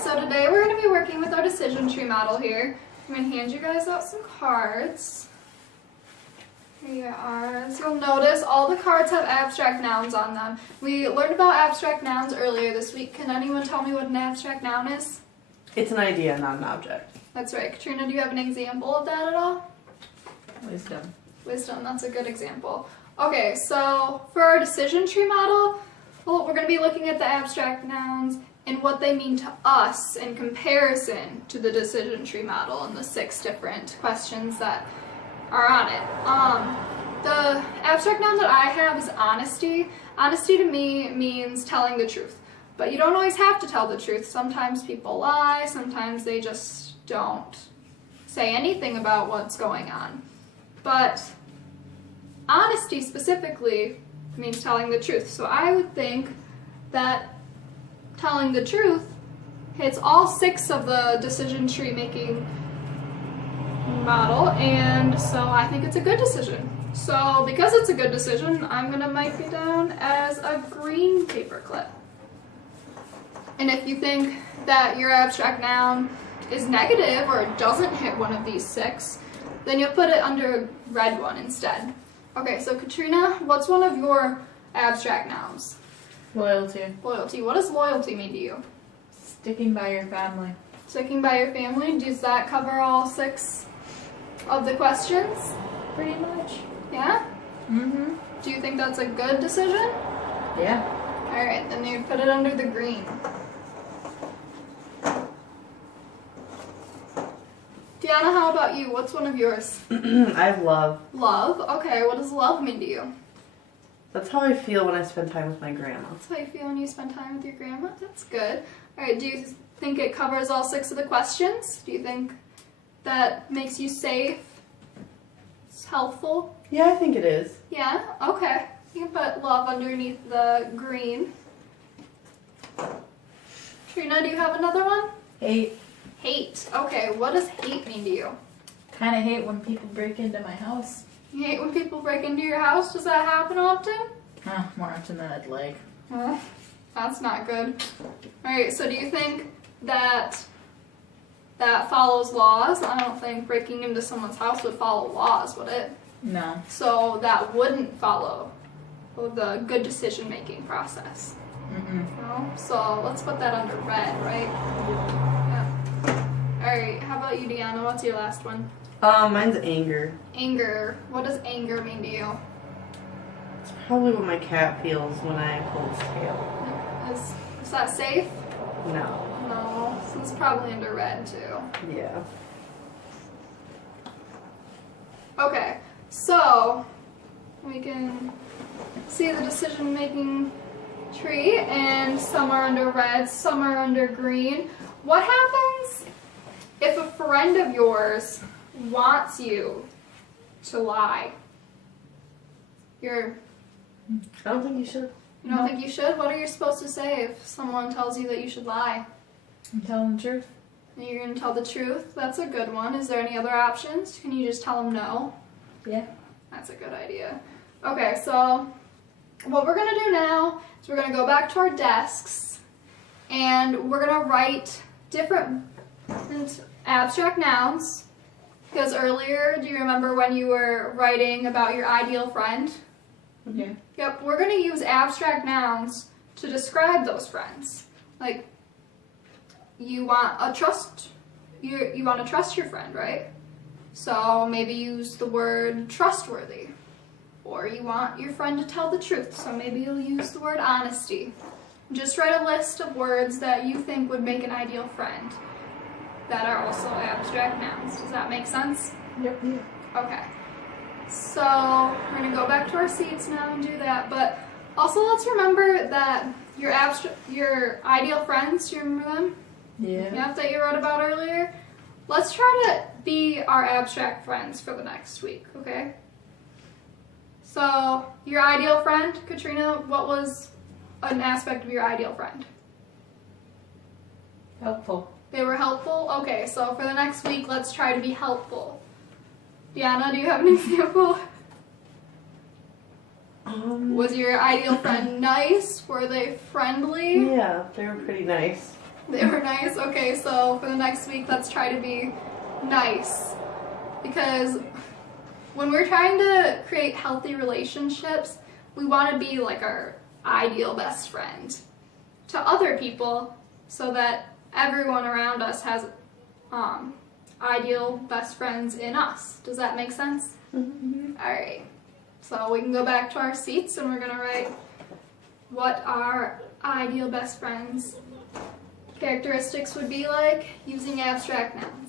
so today we're going to be working with our decision tree model here. I'm going to hand you guys out some cards. Here you are. As you'll notice, all the cards have abstract nouns on them. We learned about abstract nouns earlier this week. Can anyone tell me what an abstract noun is? It's an idea, not an object. That's right. Katrina, do you have an example of that at all? Wisdom. Wisdom, that's a good example. Okay, so for our decision tree model, well, we're going to be looking at the abstract nouns and what they mean to us in comparison to the decision tree model and the 6 different questions that are on it. The abstract noun that I have is honesty. Honesty to me means telling the truth. But you don't always have to tell the truth. Sometimes people lie, sometimes they just don't say anything about what's going on. But honesty specifically means telling the truth. So I would think that telling the truth hits all 6 of the decision tree making model, and so I think it's a good decision. So because it's a good decision, I'm going to mark it down as a green paperclip. And if you think that your abstract noun is negative or it doesn't hit one of these 6, then you'll put it under a red one instead. Okay, so Katrina, what's one of your abstract nouns? Loyalty. Loyalty. What does loyalty mean to you? Sticking by your family. Sticking by your family. Does that cover all 6 of the questions? Pretty much. Yeah? Mm-hmm. Do you think that's a good decision? Yeah. Alright, then you put it under the green. Deanna, how about you? What's one of yours? I have love. Love? Okay, what does love mean to you? That's how I feel when I spend time with my grandma. That's how you feel when you spend time with your grandma? That's good. Alright, do you think it covers all 6 of the questions? Do you think that makes you safe? It's helpful? Yeah, I think it is. Yeah? Okay. You can put love underneath the green. Trina, do you have another one? Hate. Hate. Okay, what does hate mean to you? Kind of hate when people break into my house. You hate when people break into your house? Does that happen often? More often than I'd like. That's not good. Alright, so do you think that that follows laws? I don't think breaking into someone's house would follow laws, would it? No. So that wouldn't follow the good decision-making process. No? So let's put that under red, right? Yeah. Alright, how about you, Deanna? What's your last one? Mine's anger. Anger. What does anger mean to you? It's probably what my cat feels when I pull its tail. Is that safe? No. No. So it's probably under red, too. Yeah. Okay, so we can see the decision-making tree, and some are under red, some are under green. What happens if a friend of yours wants you to lie? I don't think you should. You don't think you should? What are you supposed to say if someone tells you that you should lie? I'm telling the truth. You're going to tell the truth? That's a good one. Is there any other options? Can you just tell them no? Yeah. That's a good idea. Okay, so what we're going to do now is we're going to go back to our desks and we're going to write different abstract nouns. Because earlier, do you remember when you were writing about your ideal friend? Yeah. Yep, we're going to use abstract nouns to describe those friends. Like, you want to trust your friend, right? So maybe use the word trustworthy. Or you want your friend to tell the truth, so maybe you'll use the word honesty. Just write a list of words that you think would make an ideal friend that are also abstract nouns. Does that make sense? Yep. Okay. So we're going to go back to our seats now and do that, but also let's remember that your ideal friends, do you remember them? Yeah. Yep, that you wrote about earlier. Let's try to be our abstract friends for the next week, okay? So, your ideal friend, Katrina, what was an aspect of your ideal friend? Helpful. They were helpful? Okay, so for the next week, let's try to be helpful. Deanna, do you have an example? Was your ideal friend nice? Were they friendly? Yeah, they were pretty nice. They were nice? Okay, so for the next week, let's try to be nice. Because when we're trying to create healthy relationships, we want to be like our ideal best friend to other people so that everyone around us has ideal best friends in us. Does that make sense? Mm-hmm. Alright, so we can go back to our seats and we're going to write what our ideal best friends characteristics would be like using abstract nouns.